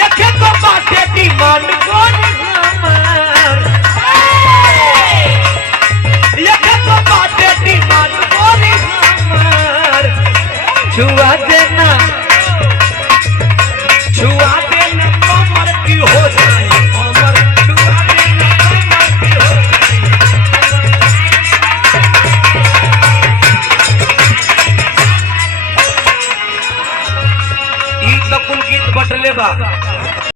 यखे तो बाटे डिमांड कोनी हमर यखे तो बाटे डिमांड कोनी हमर छुआ देना कमर की हो जाए कमर छुआ देना कमर की हो जाए ई तो कुल गीत बटले बा।